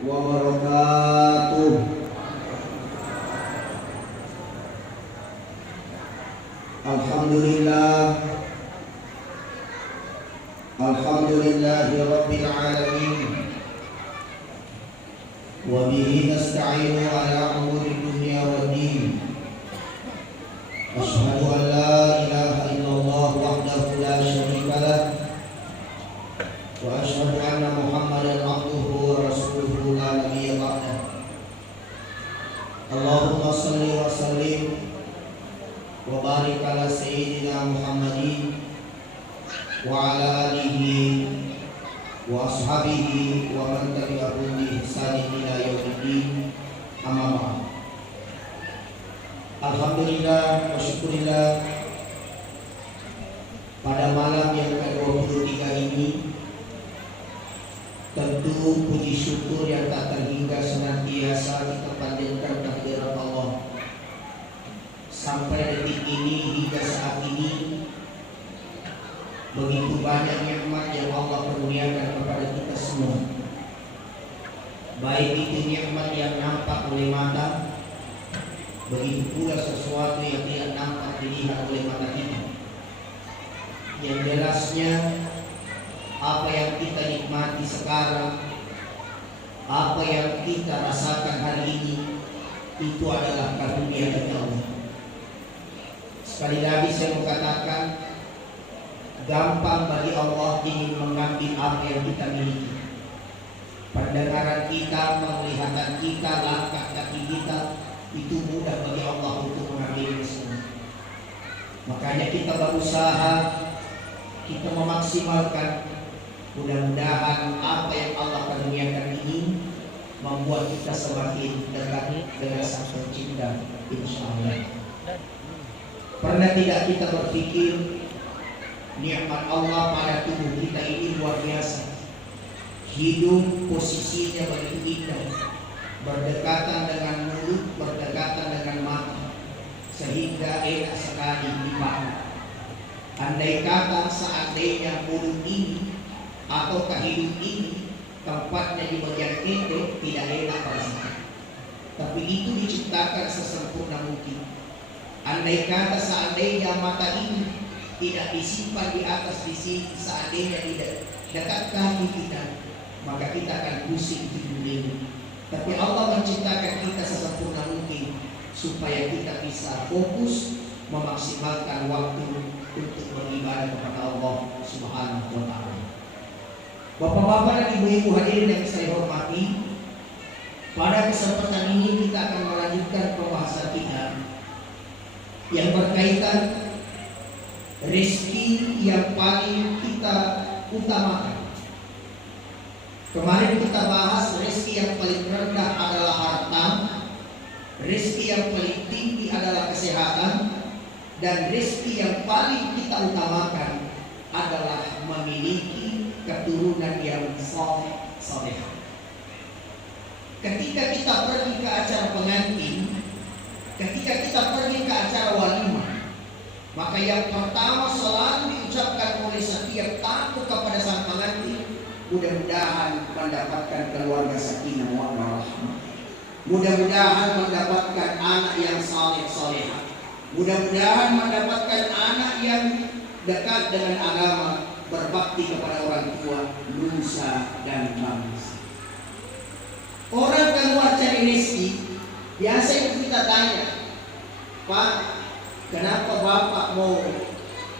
wabarakatuh. Alhamdulillahi rabbil alamin. Wa bihi nasta'inu ala umuri dunya waddin. Asyhadu an la ilaha illallah wahdahu la syarika lah. Wa asyhadu anna Muhammadan abduhu wa rasuluhu la nabiyya ba'dah. Allahumma shalli wa sallim wa barik ala sayyidina Muhammadin wa ala alihi wa ashabihi wa man tabi'ahum bi ihsanin ila yaumiddin. Amma ba'd. Alhamdulillah wa syukurillah, pada malam yang ke-23 ini tentu puji syukur yang tak terhingga senantiasa kita panjatkan kehadirat Allah. Sampai detik ini, hingga saat ini, begitu banyak nikmat yang Allah kurniakan kepada kita semua. Baik itu nikmat yang nampak oleh mata, begitu pula sesuatu yang tidak nampak dilihat oleh mata kita. Yang jelasnya, apa yang kita nikmati sekarang, apa yang kita rasakan hari ini, itu adalah karunia dari Allah. Sekali lagi saya mau katakan, gampang bagi Allah ingin mengambil apa yang kita miliki. Pendengaran kita, penglihatan kita, langkah kaki kita, itu mudah bagi Allah untuk mengambilnya semua. Makanya kita berusaha, kita memaksimalkan. Mudah-mudahan apa yang Allah karuniakan ini membuat kita semakin dekat dengan Sang Pencipta, insyaallah. Pernah tidak kita berpikir nikmat Allah pada tubuh kita ini luar biasa? Hidup posisinya begitu indah, berdekatan dengan mulut, berdekatan dengan mata, sehingga enak sekali dimakan. Andai kata seandainya mulut ini atau hidup ini tempatnya di bagian ente, tidak enak rasanya. Tapi itu diciptakan sesempurna mungkin. Andai kata seandainya mata ini tidak disimpan di atas di sini, seandainya tidak dekat kaki kita, maka kita akan pusing tidur ini. Tapi Allah menciptakan kita sesempurna mungkin supaya kita bisa fokus memaksimalkan waktu untuk beribadah kepada Allah Subhanahu wa ta'ala. Bapak-bapak dan ibu-ibu hadirin yang saya hormati, pada kesempatan ini kita akan melanjutkan pembahasan kita yang berkaitan rezeki yang paling kita utamakan. Kemarin kita bahas rezeki yang paling rendah adalah harta, rezeki yang paling tinggi adalah kesehatan, dan rezeki yang paling kita utamakan adalah memiliki keturunan yang saleh. Ketika kita pergi ke acara pengantin, ketika kita pergi ke acara walimah, maka yang pertama selalu diucapkan oleh setiap tamu kepada sang pengantin, mudah-mudahan mendapatkan keluarga sakinah wa rahmah, mudah-mudahan mendapatkan anak yang saleh-salehah, mudah-mudahan mendapatkan anak yang dekat dengan agama, berbakti kepada orang tua, nusa dan bangsa. Orang keluar cari rezeki, biasa kita tanya, Pak, kenapa Bapak mau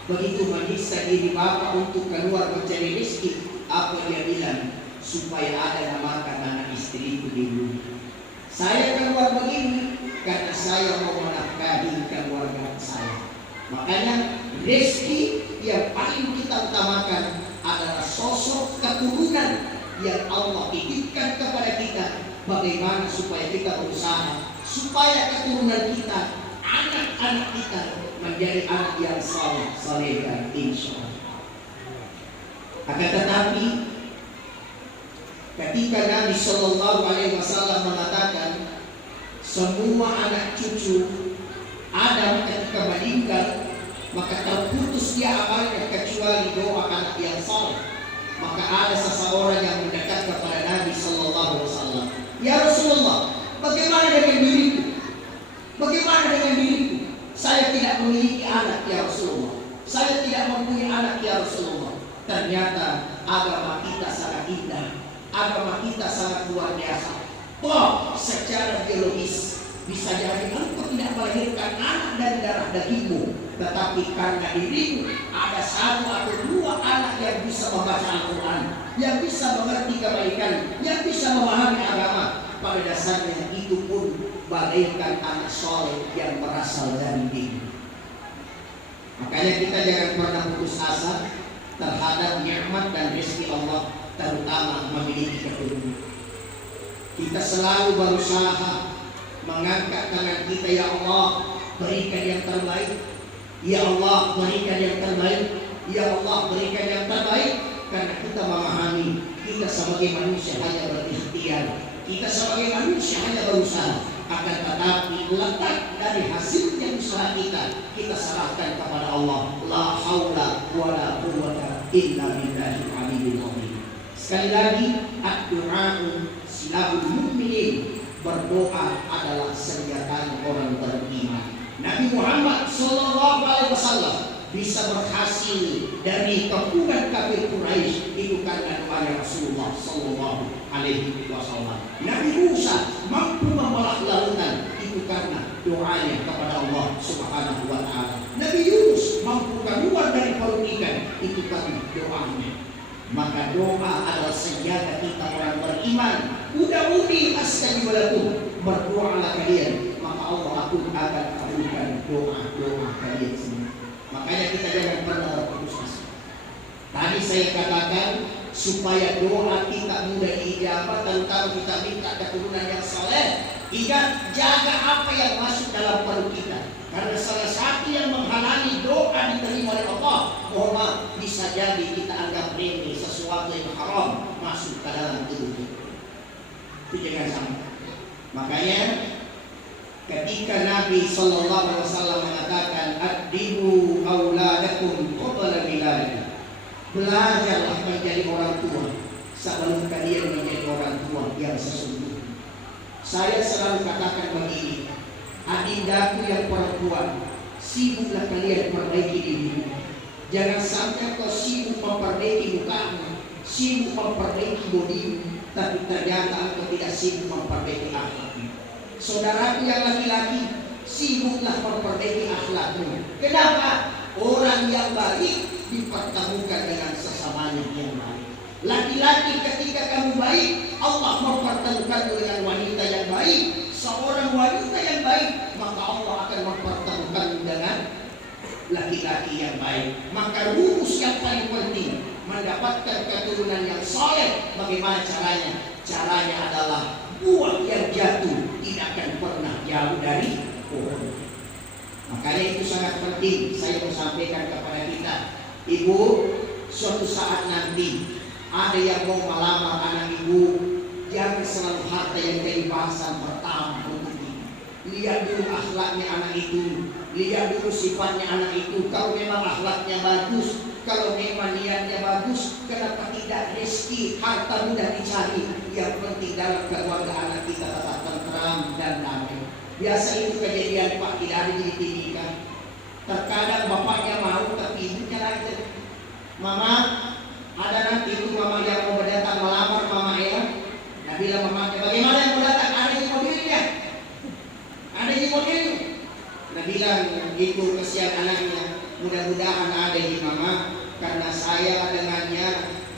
begitu menyiksa diri Bapak untuk keluar mencari rezeki? Apa dia bilang? Supaya ada makan anak istriku di rumah. Saya keluar begini karena saya mau menafkahi keluarga saya. Makanya rezeki yang paling kita utamakan adalah sosok keturunan yang Allah titipkan kepada kita. Bagaimana supaya kita berusaha supaya keturunan kita, anak-anak kita menjadi anak yang saleh dan insyaallah. Akan tetapi ketika Nabi Shallallahu Alaihi Wasallam mengatakan semua anak cucu Adam ketika meninggal maka terputus dia amalnya kecuali doa anak yang saleh, maka ada seseorang yang mendekat kepada Nabi Shallallahu Alaihi Wasallam agama kita sangat luar biasa. Toh secara biologis bisa jadi engkau tidak melahirkan anak dari darah dagingmu, tetapi karena dirimu ada satu atau dua anak yang bisa membaca Al-Quran, yang bisa mengerti kebaikan, yang bisa memahami agama. Pada dasarnya itu pun bagaikan anak soleh yang berasal dari diri. Makanya kita jangan pernah putus asa terhadap nikmat dan rezeki Allah, terutama memiliki keturunan. Kita selalu berusaha mengangkat tangan kita, ya Allah berikan yang terbaik, ya Allah berikan yang terbaik, ya Allah berikan yang terbaik. Karena kita memahami kita sebagai manusia hanya berikhtiar, kita sebagai manusia hanya berusaha, akan tetapi letak dari hasilnya usaha kita serahkan kepada Allah. La haula wala quwwata illa billahil aliyyil azim. Sekali lagi, ad-du'a'u silahul mu'minin, berdoa adalah senjata orang beriman. Nabi Muhammad SAW bisa berhasil dari kepungan kafir Quraisy itu karena doa Rasulullah SAW. Nabi Musa mampu membelah lautan itu karena doanya kepada Allah Subhanahu wa Ta'ala. Nabi Yunus mampu keluar dari perut ikan itu karena doanya. Maka doa adalah senjata kita orang beriman. Uda'uni astajib lakum, berdoalah kalian maka Allah akan kabulkan doa kalian semua. Makanya kita jangan pernah berputus asa. Tadi saya katakan supaya doa kita mudah diijabah, terutama kita minta keturunan yang saleh. Ingat, jaga apa yang masuk dalam perut kita, karena salah satu yang menghalangi doa diterima oleh Allah, mohon maaf, bisa jadi kita anggap remeh sesuatu yang haram masuk ke dalam tubuh kita. Itu jangan sampai. Makanya ketika Nabi SAW mengatakan addibu auladakum qabla wiladati, belajarlah menjadi orang tua sebelum kalian menjadi orang tua yang sesungguhnya. Saya selalu katakan begini, adindaku yang perempuan, sibuklah kalian perbaiki dirimu. Jangan sampai kau sibuk memperbaiki mukamu, sibuk memperbaiki bodimu, tapi ternyata engkau tidak sibuk memperbaiki akhlakmu. Saudaraku yang laki-laki, sibuklah memperbaiki akhlakmu. Kenapa? Orang yang baik dipertemukan dengan sesamanya yang baik. Laki-laki ketika kamu baik, Allah mempertemukan dengan wanita yang baik. Seorang wanita yang baik, maka Allah akan mempertemukan dengan laki-laki yang baik. Maka rumus yang paling penting mendapatkan keturunan yang soleh, bagaimana caranya? Caranya adalah buah yang jatuh tidak akan pernah jauh dari pohon. Makanya itu sangat penting saya mau sampaikan kepada kita. Ibu, suatu saat nanti ada yang mau melamar anak ibu, jangan selalu harta yang jadi bahasan pertama untuk ibu. Lihat dulu akhlaknya anak itu, lihat dulu sifatnya anak itu. Kalau memang akhlaknya bagus, kalau memang niatnya bagus, kenapa tidak rezeki harta mudah dicari? Yang penting dalam keluarga anak kita tetap tenteram dan damai. Biasa itu kejadian Pak, tidak ada ditinggikan. Terkadang bapaknya mau tapi ibunya lagi, mama, ada nanti itu mama yang mau datang melamar mama ya. Nah bilang mamanya, bagaimana yang mau datang? Ada di mobilnya, ada di mobilnya. Nah bilang gitu kesian anaknya, mudah-mudahan ada di mama, karena saya dengannya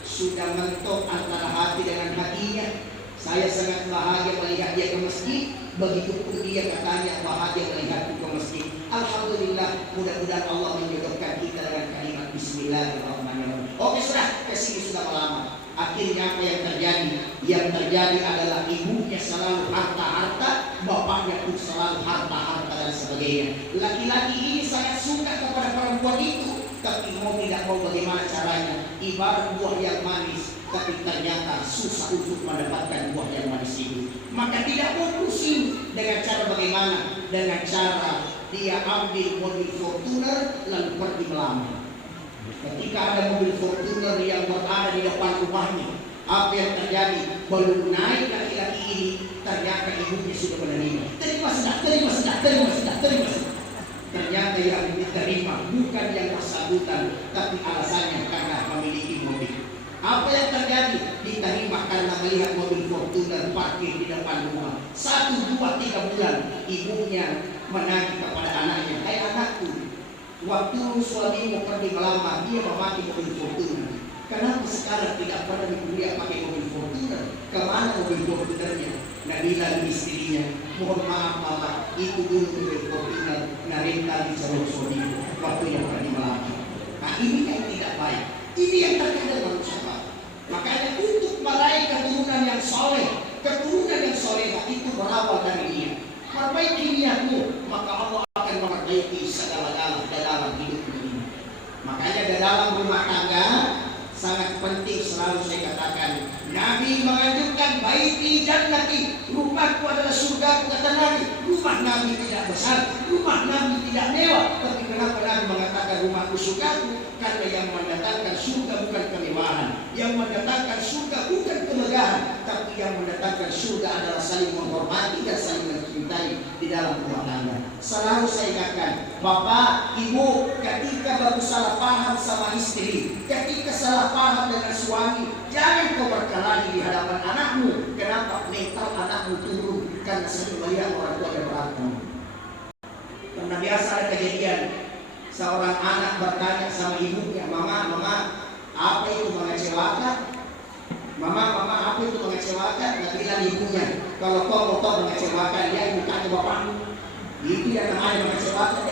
sudah mentok antara hati dengan hatinya. Saya sangat bahagia melihat dia ke masjid, begitupun dia katanya bahagia melihatku ke masjid. Alhamdulillah, mudah-mudahan Allah menjodohkan kita dengan kalimat Bismillahirrahmanirrahim. Oke sudah, kesini sudah melamar. Akhirnya apa yang terjadi? Yang terjadi adalah ibunya selalu harta-harta, bapaknya pun selalu harta-harta dan sebagainya. Laki-laki ini sangat suka kepada perempuan itu, tapi mau tidak mau bagaimana caranya? Ibarat buah yang manis, tapi ternyata susah untuk mendapatkan buah yang manis itu. Maka tidak mau pusing dengan cara bagaimana? Dengan cara dia ambil mobil Fortuner lalu pergi melamar. Ketika ada mobil Fortuner yang berada di depan rumahnya, apa yang terjadi? Belum naik laki-laki ini, ternyata ibunya sudah menerima. Terima sudah. Ternyata yang diterima bukan yang bersangkutan, tapi alasannya karena memiliki mobil. Apa yang terjadi? Diterima karena melihat mobil Fortuner parkir di depan rumah. 1, 2, 3 bulan ibunya menagih kepada anaknya, "Hai anakku, waktu suamimu pergi melamar, dia memakai mobil Fortuner. Kenapa sekarang tidak pernah dia pakai mobil Fortuner? Kemana mobil Fortunernya?" Nah, bilang istrinya, "Mohon maaf mama, itu dulu mobil Fortuner rental di Jalur Suamiku waktu yang pergi melamar." Nah, ini yang tidak baik. Ini yang terjadi manusia. Makanya untuk meraih keturunan yang soleh, keturunan yang soleh itu berawal dari dia. Perbaiki niatmu, maka Allah akan memperbaiki segala-galanya dalam hidup ini. Makanya di dalam rumah tangga sangat penting, selalu saya katakan, Nabi menganjurkan baiti jannati, rumahku adalah surga, kata Nabi. Rumah Nabi tidak besar, rumah Nabi tidak mewah, tapi kenapa Nabi mengatakan rumahku surgaku? Karena yang mendatangkan surga bukan kemewahan, yang mendatangkan surga bukan kemegahan, tapi yang mendatangkan surga adalah saling menghormati dan saling mencintai di dalam rumah tangga. Selalu saya ingatkan, bapak, ibu, ketika baru salah paham sama istri, ketika salah paham dengan suami, jangan kau berkelahi di hadapan anakmu. Kenapa? Mental anakmu turun karena sering melihat orang tua yang berantem. Karena biasa ada kejadian, seorang anak bertanya sama ibunya, "Mama, apa itu mengecewakan? Mama, apa itu mengecewakan?" Dia bilang ibunya, "Kalau kau mau mengecewakan, dia mukanya bapakmu. Itu yang namanya mengecewakan."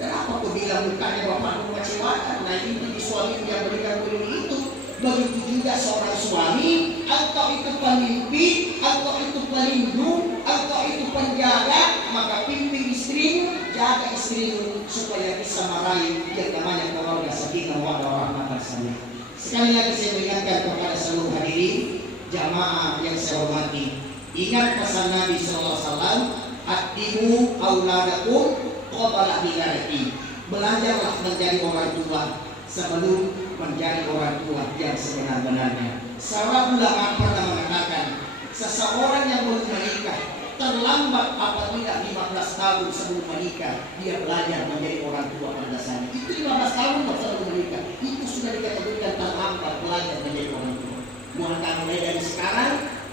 Kenapa kau bilang mukanya bapakmu mengecewakan? Nah, ini suami yang berikan ini itu. Begitu juga seorang suami, atau itu pemimpin, atau itu pelindung, atau itu penjaga, maka pimpin istrimu, jaga istrimu supaya bisa meraih yang namanya keluarga sakinah wa rahmatan salih. Sekali lagi saya mengingatkan kepada seluruh hadirin jamaah yang saya hormati, ingat pesan Nabi SAW, "Addimu auladakum qabla hilati." Belajarlah menjadi orang tua sebelum menjadi orang tua yang sebenar-benarnya. Seorang ulama pernah mengatakan, seseorang yang belum menikah terlambat apabila 15 tahun sebelum menikah dia belajar menjadi orang tua pada dasarnya. Itu 15 tahun sebelum menikah, itu sudah dikategorikan terlambat belajar menjadi orang tua. Maka mulai dari sekarang,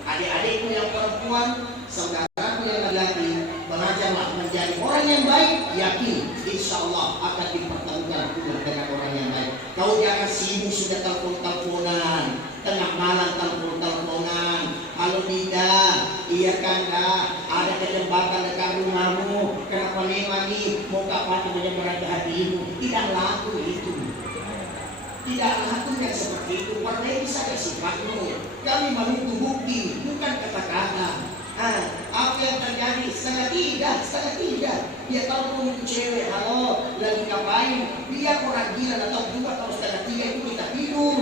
adik-adikku yang perempuan, saudaraku yang laki-laki, belajarlah menjadi orang yang baik. Yakin, insya Allah akan dipertemukan dengan orang yang baik. Kau jangan sibuk sudah telepon-teleponan, tengah malam telepon-teleponan. Kalau tidak, iya kan ada kejebatan dekat rumahmu. Kenapa nih mau kapan menyeberang ke hatimu? Tidak laku itu. Tidak laku yang seperti itu. Perbaiki saja sifatmu. Kami menuntut bukti, bukan kata-kata. Apa yang terjadi? Setengah tiga. Dia tahu itu cewek, halo, lagi ngapain? Dia orang gila atau 2 atau setengah 3 itu kita tidur.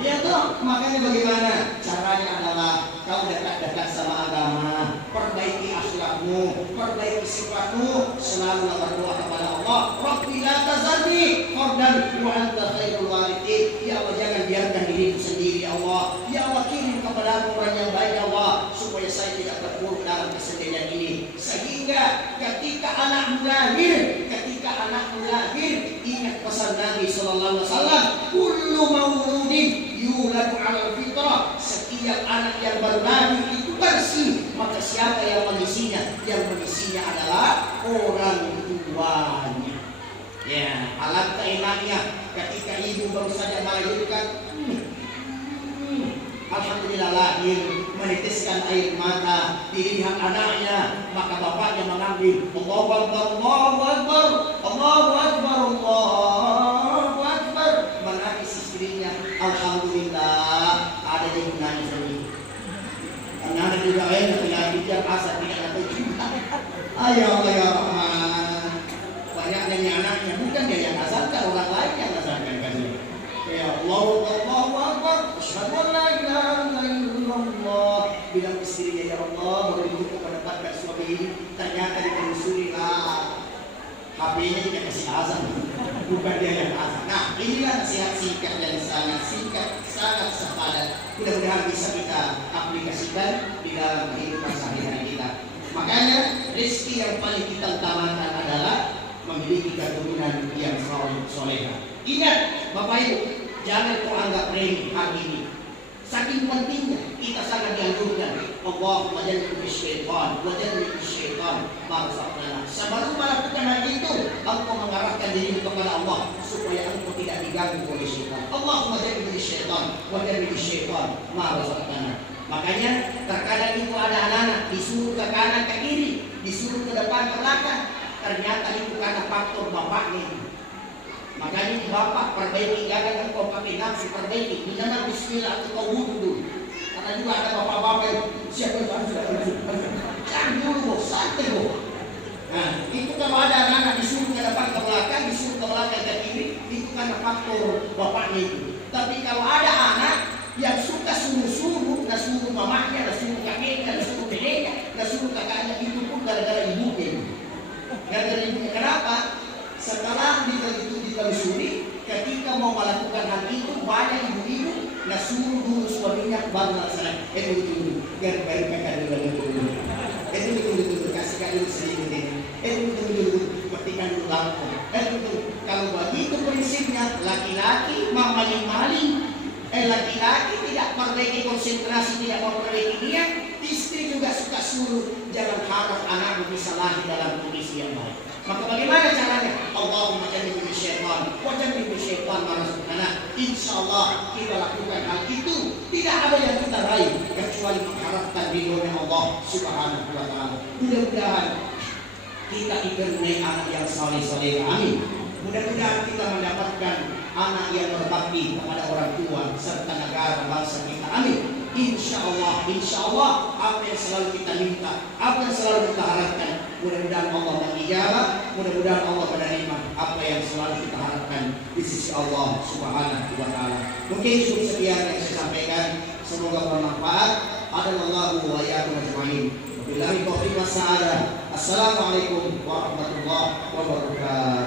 Ya toh, makanya bagaimana? Caranya adalah kau dekat-dekat sama agama, perbaiki akhlakmu, perbaiki sifatmu, selalu berdoa kepada Allah. Rabbi la tazarni fardan wa anta khairul warithin. Ya Allah, jangan biarkan diriku sendiri ya Allah. Ya Allah, kirim kepada orang yang baik ya Allah, supaya saya tidak terpuruk dalam kesendirian ini. Sehingga ketika anakmu lahir, ingat pesan Nabi sallallahu alaihi wasallam, kullu mauludin yuladu 'alal fitrah. Setiap anak yang baru lahir itu bersih, maka siapa yang mengisinya? Yang mengisinya adalah orang tuanya. Ya, alat keimannya ketika ibu baru saja melahirkan, alhamdulillah lahir, menitiskan air mata, dilihat anaknya, maka bapaknya mengambil Allahu Akbar, Allahu Akbar, Allahu Akbar, Allahu Akbar, menangis istrinya. Alhamdulillah ada yang menangis ini. Karena ada juga yang penyakit asal tidak ada juga. Ayo Allah ya Rahman. Banyak dari anaknya bukan dia yang asalkan, orang lain yang asalkan kasih. Ya Allah, Allahu Akbar, asyhadu an la ilaha illallah. Bilang istrinya, ya Allah, baru mendapatkan suami ini, ternyata ditelusuri lah HP-nya tidak kasih azan, bukan dia yang azan. Nah, inilah nasihat singkat dan sangat singkat, sangat sepadan. Mudah-mudahan bisa kita aplikasikan di dalam kehidupan sehari-hari kita. Makanya rezeki yang paling kita utamakan adalah memiliki keturunan yang soleha. Ingat Bapak Ibu, Jangan kau anggap remeh hal ini. Saking pentingnya kita sangat dianjurkan. Allahumma jannibna syaitan wa jannibna syaitan ma razaqtana. Sebelum melakukan hal itu, engkau mengarahkan dirimu kepada Allah supaya engkau tidak diganggu oleh syaitan. Allahumma jannibna syaitan wa jannibna syaitan ma razaqtana. Makanya terkadang itu ada anak-anak disuruh ke kanan ke kiri, disuruh ke depan ke belakang. Ternyata itu karena faktor bapaknya. Makanya bapak perbaiki, jangan kau pakai nafsu, perbaiki. Minimal bismillah atau kau wudhu dulu. Karena juga ada bapak-bapak yang siapa yang sudah jangan dulu, santai bos. Nah, itu kalau ada anak disuruh ke depan ke belakang, disuruh ke belakang ke kiri, itu karena faktor bapaknya itu. Tapi kalau ada anak yang suka suruh-suruh, nah suruh mamanya, nah suruh kakeknya, nah suruh neneknya, nah suruh kakaknya, itu pun gara-gara ibunya. Gara-gara ibunya. Kenapa? Setelah ditelusuri, ketika mau melakukan hal itu, banyak ibu-ibu nah suruh dulu suaminya baru melaksanakan. Dulu, biar baru kakak dulu. Dulu, kasihkan dulu selimut ini. Dulu, matikan dulu lampu. Kalau begitu prinsipnya, laki-laki maling-maling, laki-laki tidak perbaiki konsentrasi, tidak memperbaiki niat, istri juga suka suruh. Jangan harap anak bisa lahir dalam kondisi yang baik. Maka bagaimana caranya? Allahumma jannibna syaitan wa jannibna syaitan ma razaqtana. Insyaallah kita lakukan hal itu, tidak ada yang kita raih kecuali mengharapkan ridhonya Allah Subhanahu wa taala. Mudah-mudahan kita dikaruniai anak yang saleh-saleh. Amin. Mudah-mudahan kita mendapatkan anak yang berbakti kepada orang tua serta negara bangsa kita. Amin. Insya Allah apa yang selalu kita minta, apa yang selalu kita harapkan, mudah-mudahan Allah mengijabah, mudah-mudahan Allah menerima apa yang selalu kita harapkan di sisi Allah Subhanahu wa taala. Mungkin cukup sekian yang saya sampaikan, semoga bermanfaat. Adallahu wa iyyakum ajma'in. Wabillahi taufiq was sa'adah. Assalamualaikum warahmatullahi wabarakatuh.